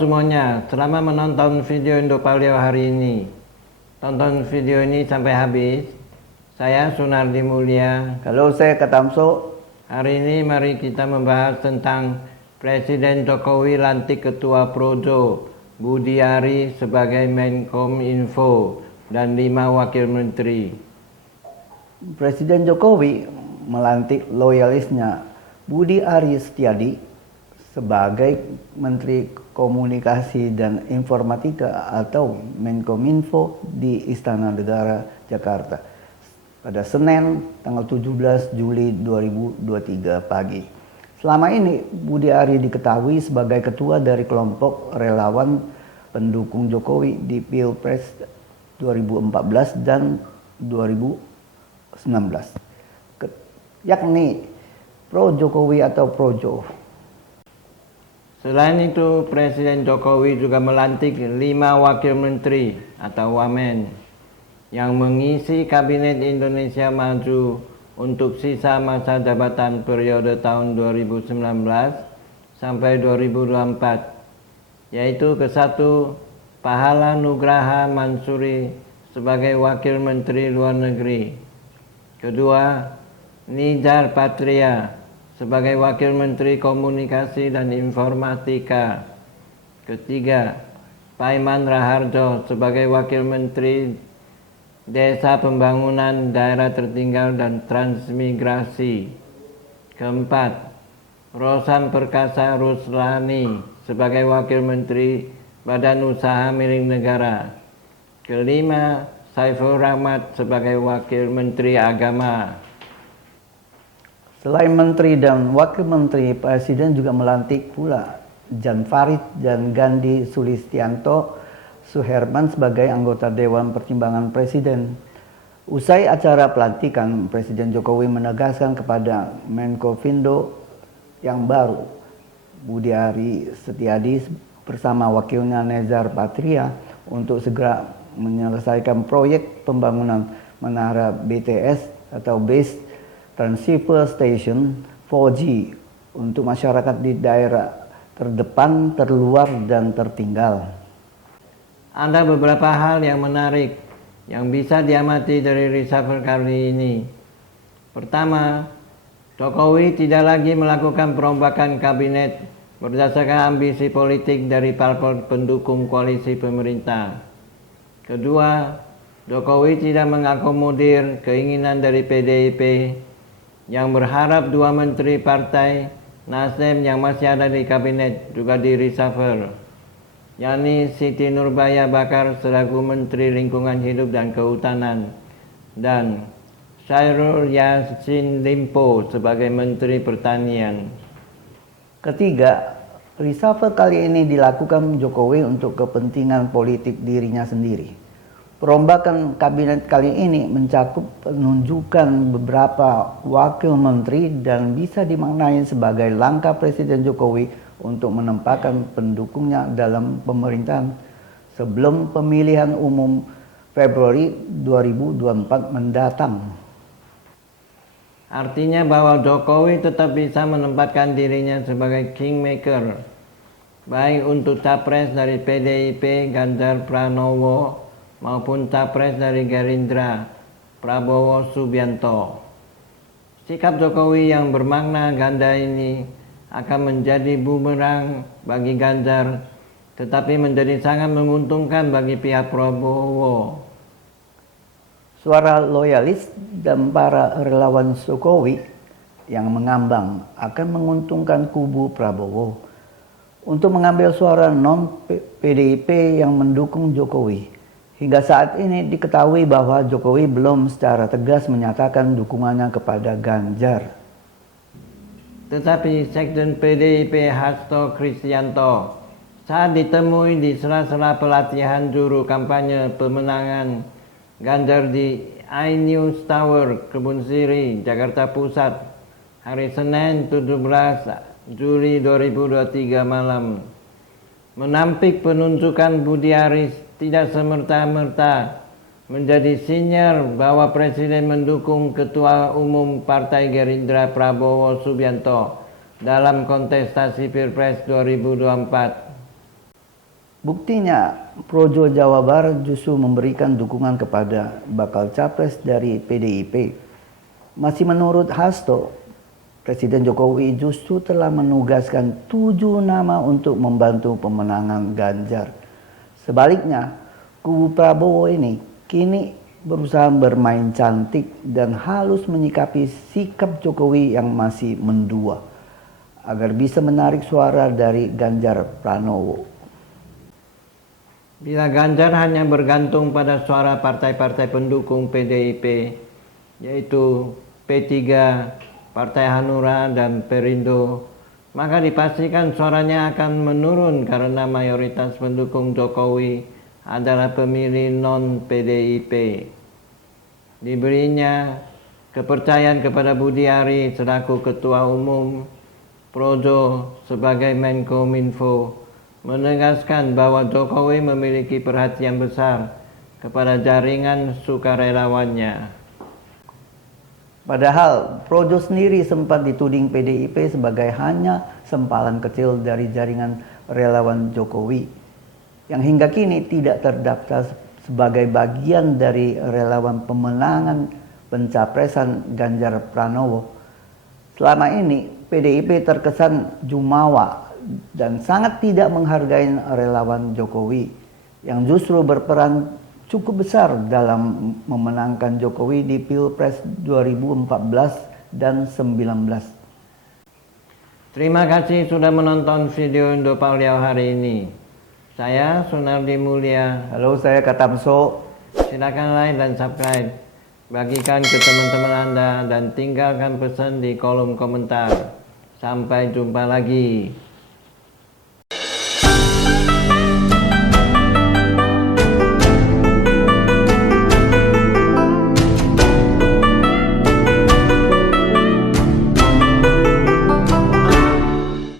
semuanya, selamat menonton video Indopaleo hari ini. Tonton video ini sampai habis. Saya Sunardi Mulya. Kalau saya Katamso. Hari ini mari kita membahas tentang Presiden Jokowi lantik Ketua Projo Budi Ari sebagai Menkominfo dan 5 Wakil Menteri. Presiden Jokowi melantik loyalisnya Budi Ari Setiadi sebagai Menteri Komunikasi dan Informatika atau Menkominfo di Istana Negara Jakarta pada Senin tanggal 17 Juli 2023 pagi. Selama ini Budi Ari diketahui sebagai ketua dari kelompok relawan pendukung Jokowi di Pilpres 2014 dan 2019, yakni Pro Jokowi atau Projo. Selain itu, Presiden Jokowi juga melantik 5 wakil menteri atau wamen yang mengisi Kabinet Indonesia Maju untuk sisa masa jabatan periode tahun 2019 sampai 2024, yaitu ke-1 Pahala Nugraha Mansuri sebagai Wakil Menteri Luar Negeri, kedua Nizar Patria sebagai Wakil Menteri Komunikasi dan Informatika, ketiga Paiman Raharjo sebagai Wakil Menteri Desa Pembangunan Daerah Tertinggal dan Transmigrasi, keempat Rosan Perkasa Ruslani sebagai Wakil Menteri Badan Usaha Milik Negara, kelima Saiful Rahmat sebagai Wakil Menteri Agama. Selain menteri dan wakil menteri, Presiden juga melantik pula Jan Farid dan Gandhi Sulistianto Suherman sebagai anggota Dewan Pertimbangan Presiden. Usai acara pelantikan, Presiden Jokowi menegaskan kepada Menkominfo yang baru, Budi Ari Setiadi bersama wakilnya Nizar Patria untuk segera menyelesaikan proyek pembangunan menara BTS atau Base Transceiver Station 4G untuk masyarakat di daerah terdepan, terluar, dan tertinggal. Ada beberapa hal yang menarik yang bisa diamati dari reshuffle kali ini. Pertama, Jokowi tidak lagi melakukan perombakan kabinet berdasarkan ambisi politik dari parpol pendukung koalisi pemerintah. Kedua, Jokowi tidak mengakomodir keinginan dari PDIP yang berharap 2 menteri partai Nasdem yang masih ada di kabinet juga di reshuffle, yakni Siti Nurbaya Bakar selaku Menteri Lingkungan Hidup dan Kehutanan dan Syahrul Yassin Limpo sebagai Menteri Pertanian. Ketiga, reshuffle kali ini dilakukan Jokowi untuk kepentingan politik dirinya sendiri. Perombakan kabinet kali ini mencakup penunjukan beberapa wakil menteri dan bisa dimaknai sebagai langkah Presiden Jokowi untuk menempatkan pendukungnya dalam pemerintahan sebelum pemilihan umum Februari 2024 mendatang. Artinya bahwa Jokowi tetap bisa menempatkan dirinya sebagai kingmaker, baik untuk capres dari PDIP Ganjar Pranowo maupun capres dari Gerindra Prabowo Subianto. Sikap Jokowi yang bermakna ganda ini akan menjadi bumerang bagi Ganjar, tetapi menjadi sangat menguntungkan bagi pihak Prabowo. Suara loyalis dan para relawan Jokowi yang mengambang akan menguntungkan kubu Prabowo untuk mengambil suara non-PDIP yang mendukung Jokowi. Hingga saat ini diketahui bahwa Jokowi belum secara tegas menyatakan dukungannya kepada Ganjar. Tetapi Sekjen PDIP Hasto Kristianto saat ditemui di sela-sela pelatihan juru kampanye pemenangan Ganjar di iNews Tower, Kebun Siri, Jakarta Pusat, hari Senin 17 Juli 2023 malam, menampik penunjukan Budi Ari tidak semerta-merta menjadi sinyal bahwa Presiden mendukung Ketua Umum Partai Gerindra Prabowo Subianto dalam kontestasi Pilpres 2024. Buktinya, Projo Jawa Barat justru memberikan dukungan kepada bakal capres dari PDIP. Masih menurut Hasto, Presiden Jokowi justru telah menugaskan 7 nama untuk membantu pemenangan Ganjar. Sebaliknya, kubu Prabowo ini kini berusaha bermain cantik dan halus menyikapi sikap Jokowi yang masih mendua agar bisa menarik suara dari Ganjar Pranowo. Bila Ganjar hanya bergantung pada suara partai-partai pendukung PDIP, yaitu P3, Partai Hanura, dan Perindo, maka dipastikan suaranya akan menurun karena mayoritas pendukung Jokowi adalah pemilih non-PDIP. Diberinya kepercayaan kepada Budi Ari selaku Ketua Umum, Projo sebagai Menkominfo menegaskan bahwa Jokowi memiliki perhatian besar kepada jaringan sukarelawannya. Padahal Projo sendiri sempat dituding PDIP sebagai hanya sempalan kecil dari jaringan relawan Jokowi yang hingga kini tidak terdaftar sebagai bagian dari relawan pemenangan pencapresan Ganjar Pranowo. Selama ini PDIP terkesan jumawa dan sangat tidak menghargai relawan Jokowi yang justru berperan cukup besar dalam memenangkan Jokowi di Pilpres 2014 dan 2019. Terima kasih sudah menonton video Indopaliau hari ini. Saya Sunardi Mulia. Halo, saya Katamso. Silakan like dan subscribe. Bagikan ke teman-teman Anda dan tinggalkan pesan di kolom komentar. Sampai jumpa lagi.